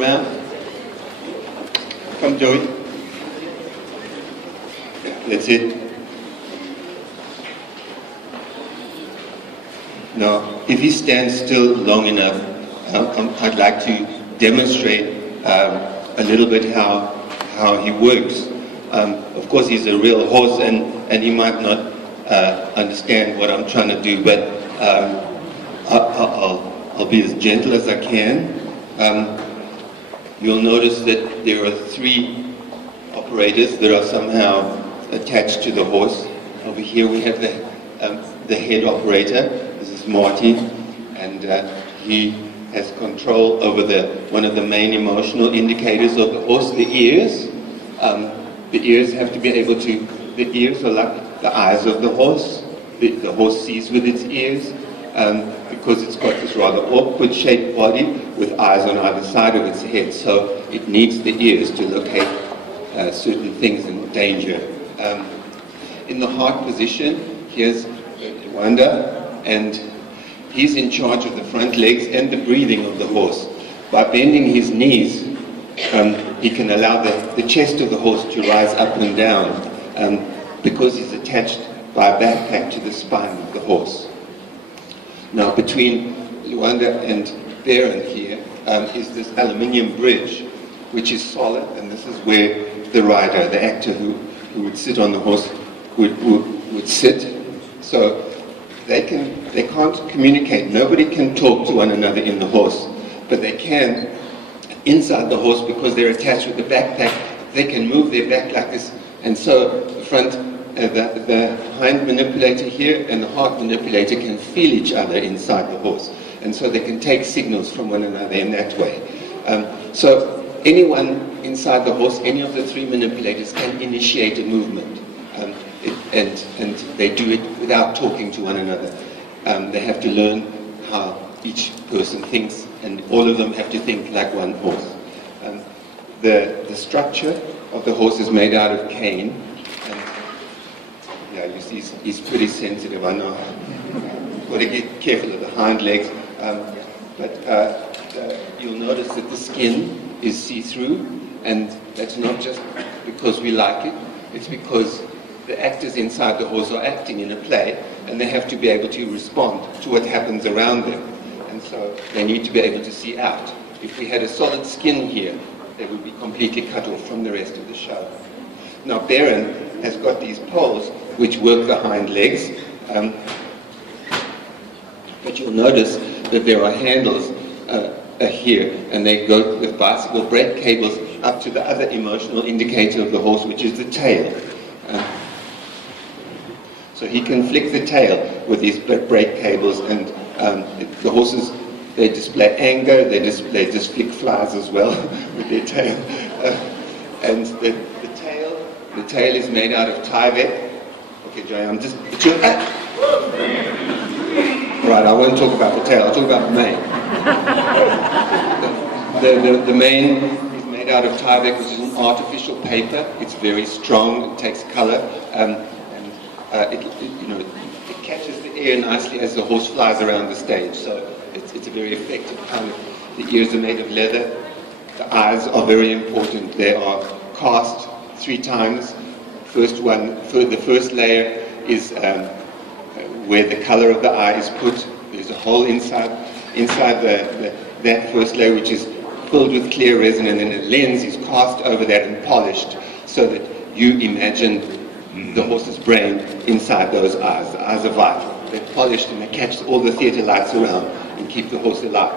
around. Come, Joey. That's it. Now, if he stands still long enough, I'd like to demonstrate a little bit how he works. Of course, he's a real horse, and he might not understand what I'm trying to do, but I'll be as gentle as I can. You'll notice that there are 3 operators that are somehow attached to the horse. Over here we have the head operator. This is Marty, and he has control over one of the main emotional indicators of the horse, the ears. The ears have to be able to, the ears are like the eyes of the horse. The horse sees with its ears, because it's got this rather awkward shaped body with eyes on either side of its head, so it needs the ears to locate certain things in danger. In the heart position, here's Wanda, and he's in charge of the front legs and the breathing of the horse. By bending his knees, he can allow the chest of the horse to rise up and down, because he's attached by a backpack to the spine of the horse. Now, between Luanda and Baron here is this aluminium bridge, which is solid, and this is where the rider, the actor who would sit on the horse, would sit. So they can't communicate. Nobody can talk to one another in the horse, but they can inside the horse, because they're attached with the backpack. They can move their back like this, and so the front, the hind manipulator here and the heart manipulator can feel each other inside the horse, and so they can take signals from one another in that way. So anyone inside the horse, any of the 3 manipulators, can initiate a movement, and they do it without talking to one another. They have to learn how each person thinks, and all of them have to think like one horse. The structure of the horse is made out of cane. Yeah, you see, he's pretty sensitive, I know. Got to get careful of the hind legs. But you'll notice that the skin is see-through, and that's not just because we like it, it's because the actors inside the horse are acting in a play, and they have to be able to respond to what happens around them. And so they need to be able to see out. If we had a solid skin here, they would be completely cut off from the rest of the show. Now, Baron has got these poles which work the hind legs, but you'll notice that there are handles here, and they go with bicycle brake cables up to the other emotional indicator of the horse, which is the tail. So he can flick the tail with these brake cables, and the horses, they display anger, they just flick flies as well with their tail. And the tail is made out of Tyvek. Okay, Joey, I'm just... Right, I won't talk about the tail, I'll talk about the mane. The mane is made out of Tyvek, which is an artificial paper. It's very strong, it takes color, and it catches the air nicely as the horse flies around the stage. So it's a very effective kind of... The ears are made of leather. The eyes are very important. They are cast 3 times. The first layer is where the color of the eye is put. There's a hole inside that first layer, which is filled with clear resin, and then a lens is cast over that and polished, so that you imagine the horse's brain inside those eyes. The eyes are vital. They're polished and they catch all the theatre lights around and keep the horse alive.